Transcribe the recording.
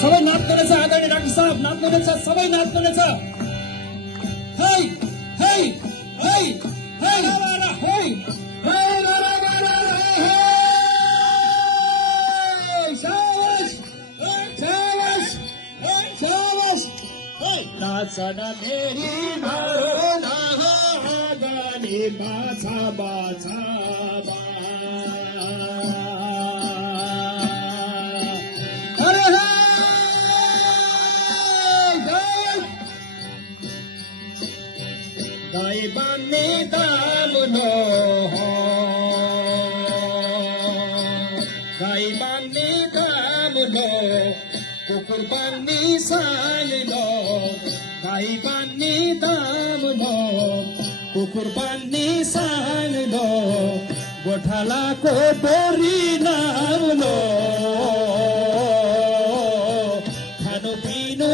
सबै नाच्नुहुनेछ आदरणीय डाक्टर साहब नाच्नुहुनेछ सबै नाच्नुहुनेछ है है है है है नाचन मेरी मारो नागनी बाछा बाछा गाई बान्ने दामुनो गाई बान्ने दामुनो कुकुर बान्ने सानो गाई बान्ने दामुनो कुकुर बान्ने सानो गोठालाको बोरी नामुनो खानु पिनु